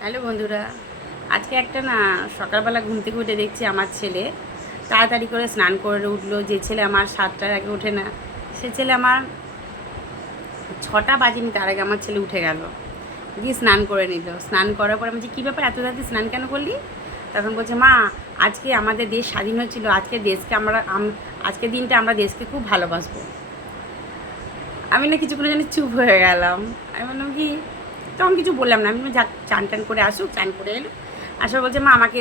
Hello বন্ধুরা, আজকে একটা না সকালবেলা ঘুম থেকে উঠে দেখছি আমার ছেলে। তাড়াতাড়ি করে স্নান করে উঠল, যে ছেলে আমার সাতটার আগে ওঠে না, সে ছেলে আমার ছটা বাজেনি, তার আগে আমার ছেলে উঠে গেল। গিয়ে স্নান করে নিল। স্নান করার পরে আমি বলছি, কী ব্যাপার, এত তাড়াতাড়ি স্নান কেন করলি? তখন বলছে, মা, আজকে আমাদের দেশ স্বাধীন হয়েছিল, আজকে দেশকে আমরা, আম- আজকের দিনটা আমরা দেশকে খুব ভালোবাসবো। আমি না কিছুক্ষণের জন্য চুপ হয়ে গেলাম। আমি বললাম, কি? তখন কিছু বললাম না। আমি যাক চান টান করে আসুক চান করে এলো। আসার বলছে মা আমাকে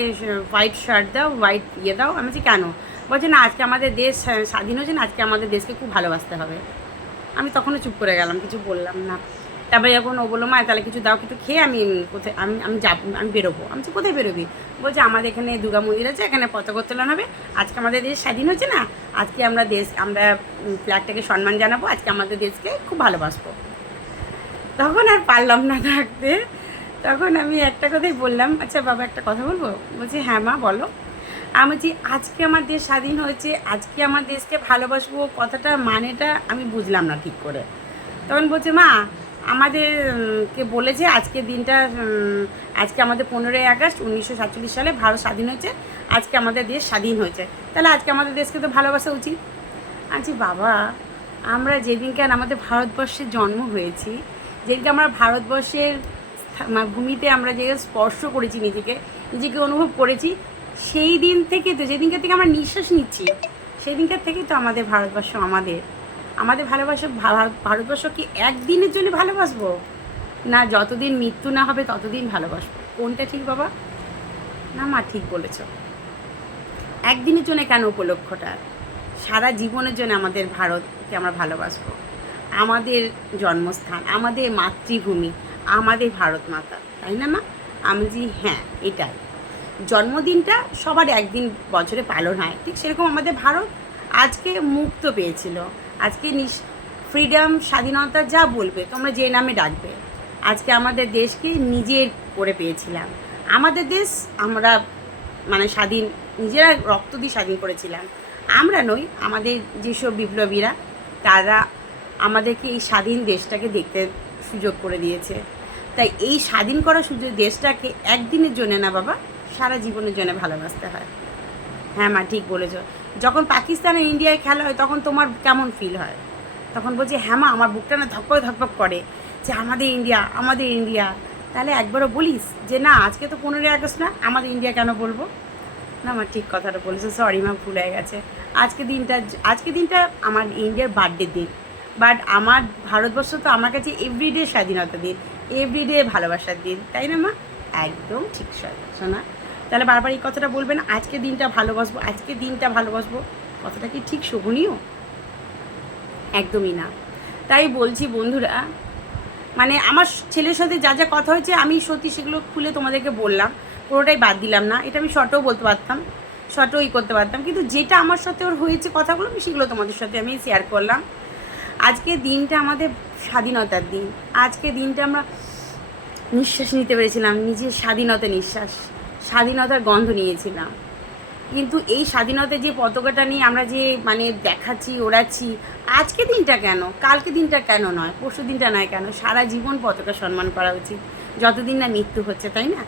হোয়াইট শার্ট দাও হোয়াইট ইয়ে দাও। আমি বলছি কেন? বলছে না আজকে আমাদের দেশ স্বাধীন হয়েছে না আজকে আমাদের দেশকে খুব ভালোবাসতে হবে। আমি তখনও চুপ করে গেলাম কিছু বললাম না। তারপরে যখন ও বলল মা তাহলে কিছু দাও কিছু খেয়ে আমি কোথায় আমি আমি যাব আমি বেরোবো। আমি বলছি, কোথায় বেরোবি? বলছে আমাদের এখানে দুর্গা মন্দির আছে এখানে পতাকা উত্তোলন হবে। আজকে আমাদের দেশ স্বাধীন হচ্ছে না আজকে আমরা দেশ আমরা ফ্ল্যাগটাকে সম্মান জানাব আজকে আমাদের দেশকে খুব ভালোবাসবো। তখন আর পারলাম না থাকতে। তখন আমি একটা কথাই বললাম আচ্ছা বাবা, একটা কথা বলব? বলছি হ্যাঁ মা, বলো। আমি বলছি, আজকে আমার দেশ স্বাধীন হয়েছে, আজকে আমার দেশকে ভালোবাসবো, কথাটা, মানেটা আমি বুঝলাম না ঠিক করে। তখন বলছে, মা, আমাদের কে বলেছে আজকে দিনটা আজকে আমাদের পনেরোই আগস্ট উনিশশো সাতচল্লিশ সালে ভারত স্বাধীন হয়েছে, আজকে আমাদের দেশ স্বাধীন হয়েছে। তাহলে আজকে আমাদের দেশকে তো ভালোবাসা উচিত। আছি বাবা, আমরা যেদিনকে আর আমাদের ভারতবর্ষে জন্ম হয়েছি যেদিনকে আমরা ভারতবর্ষের ভূমিতে আমরা যে স্পর্শ করেছি নিজেকে নিজেকে অনুভব করেছি, সেই দিন থেকে তো যেদিনকার থেকে আমরা নিঃশ্বাস নিচ্ছি সেই দিনকার থেকেই তো আমাদের ভারতবর্ষ আমাদের। আমাদের ভালোবাসা ভারতবর্ষ কি একদিনের জন্য ভালোবাসবো? না, যতদিন মৃত্যু না হবে ততদিন ভালোবাসবো। কোনটা ঠিক বাবা? না, মা ঠিক বলেছ। একদিনের জন্য কেন উপলক্ষটা? সারা জীবনের জন্য আমাদের ভারতকে আমরা ভালোবাসবো। আমাদের জন্মস্থান, আমাদের মাতৃভূমি, আমাদের ভারত মাতা তাই না মা? আমি বলছি হ্যাঁ এটাই। জন্মদিনটা সবার একদিন বছরে পালন হয়, ঠিক সেরকম আমাদের ভারত আজকে মুক্ত পেয়েছিল। আজকে নিস ফ্রিডম স্বাধীনতা যা বলবে, তোমরা যে নামে ডাকবে, আজকে আমাদের দেশকে নিজের করে পেয়েছিলাম। আমাদের দেশ আমরা মানে স্বাধীন, নিজেরা রক্ত দিয়ে স্বাধীন করেছিলাম। আমরা নই, আমাদের যেসব বিপ্লবীরা, তারা আমাদেরকে এই স্বাধীন দেশটাকে দেখতে সুযোগ করে দিয়েছে। তাই এই স্বাধীন করা সুযোগ, দেশটাকে একদিনের জন্য না বাবা, সারা জীবনের জন্য ভালোবাসতে হয়। হ্যাঁ মা, ঠিক বলেছ। যখন পাকিস্তান ইন্ডিয়ায় খেলা হয়, তখন তোমার কেমন ফিল হয়? তখন বলছি হ্যাঁ মা, আমার বুকটা না ধকপক ধকপক করে যে, আমাদের ইন্ডিয়া আমাদের ইন্ডিয়া। তাহলে একবারও বলিস যে, না, আজকে তো পনেরোই আগস্ট না, আমাদের ইন্ডিয়া কেন বলব? না আমার ঠিক কথাটা বলেছে। সরি মা, ভুলে গেছে। আজকে দিনটা আজকে দিনটা আমার ইন্ডিয়ার বার্থডে দিন। বাট আমার ভারতবর্ষ তো আমার কাছে এভরিডে স্বাধীনতা দিন এভরিডে ভালোবাসার দিন, তাই না মা? একদম ঠিক শোনা তাহলে বারবার এই কথাটা বলবেন, আজকে দিনটা ভালোবাসবো আজকে দিনটা ভালোবাসবো কথাটা কি ঠিক শোভনীয়? একদমই না। তাই বলছি বন্ধুরা মানে আমার ছেলের সাথে যা যা কথা হয়েছে, আমি সত্যি সেগুলো খুলে তোমাদেরকে বললাম, পুরোটাই বাদ দিলাম না। এটা আমি শর্টও বলতে পারতাম শর্টও ই করতে পারতাম, কিন্তু যেটা আমার সাথে ওর হয়েছে কথাগুলো, আমি সেগুলো তোমাদের সাথে আমি শেয়ার করলাম। আজকে দিনটা আমাদের স্বাধীনতার দিন। আজকে দিনটা আমরা নিঃশ্বাস নিতে পেরেছিলাম, নিজের স্বাধীনতা নিঃশ্বাস, স্বাধীনতার গন্ধ নিয়েছিলাম। কিন্তু এই স্বাধীনতার যে পতাকাটা নিয়ে আমরা যে মানে দেখাচ্ছি, ওড়াচ্ছি, আজকে দিনটা কেন? কালকে দিনটা কেন নয়? পরশু দিনটা নয় কেন? সারা জীবন পতাকা সম্মান করা উচিত। যতদিন না মৃত্যু হচ্ছে, তাই না?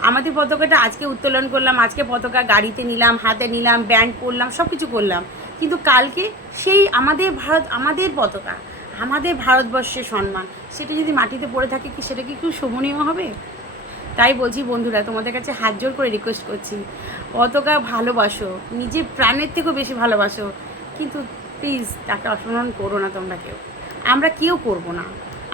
আমাদের পতাকাটা আজকে উত্তোলন করলাম, আজকে পতাকা গাড়িতে নিলাম, হাতে নিলাম ব্যান্ড পরলাম সব কিছু করলাম। কিন্তু কালকে সেই আমাদের ভারত, আমাদের পতাকা, আমাদের ভারতবর্ষের সম্মান, সেটা যদি মাটিতে পড়ে থাকে কি সেটা কি একটু শোভনীয় হবে? তাই বলছি বন্ধুরা, তোমাদের কাছে হাত জোর করে রিকোয়েস্ট করছি, পতাকা ভালোবাসো, নিজের প্রাণের থেকেও বেশি ভালোবাসো, কিন্তু প্লিজ তাকে অসম্মান করো না তোমরা কেউ। আমরা কেউ করব না।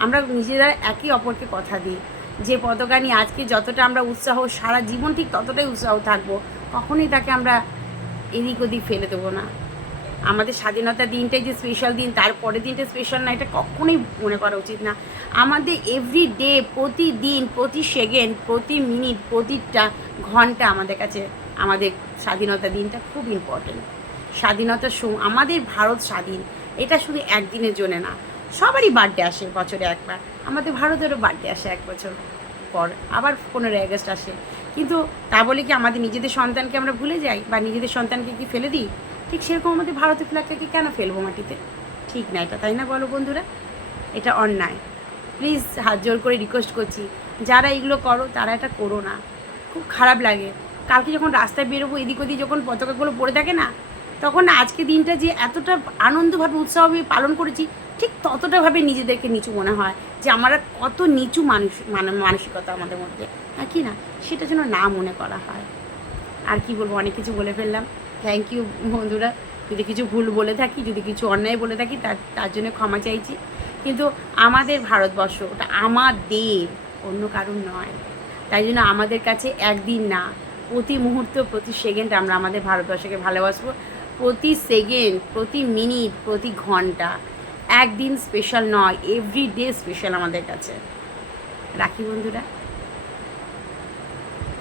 আমরা নিজেরা একে অপরকে কথা দিই। যে পতাকা নিয়ে আজকে যতটা আমরা উৎসাহ, সারা জীবন ঠিক ততটাই উৎসাহ থাকব, কখনোই তাকে আমরা এদিক ওদিক ফেলে দেবো না। আমাদের স্বাধীনতা দিনটাই যে স্পেশাল দিন, তার পরের দিনটা স্পেশাল না, এটা কখনোই মনে করা উচিত না। আমাদের এভরি ডে প্রতিদিন, প্রতি সেকেন্ড প্রতি মিনিট প্রতিটা ঘণ্টা আমাদের কাছে, আমাদের স্বাধীনতা দিনটা খুব ইম্পর্টেন্ট স্বাধীনতার সম- আমাদের ভারত স্বাধীন, এটা শুধু একদিনের জন্য না, সবারই বার্থডে আসে বছরে একবার। আমাদের ভারতেরও বার্থডে আসে এক বছর পর, আবার পনেরোই আগস্ট আসে। কিন্তু তা বলে কি আমাদের নিজেদের সন্তানকে আমরা ভুলে যাই? বা নিজেদের সন্তানকে কি ফেলে দিই? ঠিক সেরকম আমাদের ভারতের ফ্ল্যাগটাকে কেন ফেলব মাটিতে? ঠিক না এটা, তাই না বলো বন্ধুরা? এটা অন্যায়। প্লিজ হাত জোর করে রিকোয়েস্ট করছি। যারা এগুলো করো, তারা এটা করো না। খুব খারাপ লাগে। কালকে যখন রাস্তায় বেরোবো, এদিক ওদিক যখন পতাকাগুলো পড়ে থাকে না, তখন আজকে দিনটা যে এতটা আনন্দভাবে, উৎসাহভাবে পালন করেছি, ঠিক ততটাভাবে নিজেদেরকে নিচু মনে হয় যে আমরা কত নিচু মানুষ মানে মানসিকতা আমাদের মধ্যে। হ্যাঁ কি না? সেটা যেন না মনে করা হয়। আর কি বলব, অনেক কিছু বলে ফেললাম। থ্যাংক ইউ বন্ধুরা। যদি কিছু ভুল বলে থাকি, যদি কিছু অন্যায় বলে থাকি, তার তার জন্য ক্ষমা চাইছি। কিন্তু আমাদের ভারতবর্ষ, ওটা আমাদের, অন্য কারণ নয়। তাই জন্য আমাদের কাছে একদিন না, প্রতি মুহূর্ত, প্রতি সেকেন্ড আমরা আমাদের ভারতবর্ষকে ভালোবাসবো। প্রতি সেকেন্ড, প্রতি মিনিট, প্রতি ঘণ্টা। একদিন স্পেশাল নয় এভরি ডে স্পেশাল আমাদের কাছে। রাখি বন্ধুরা।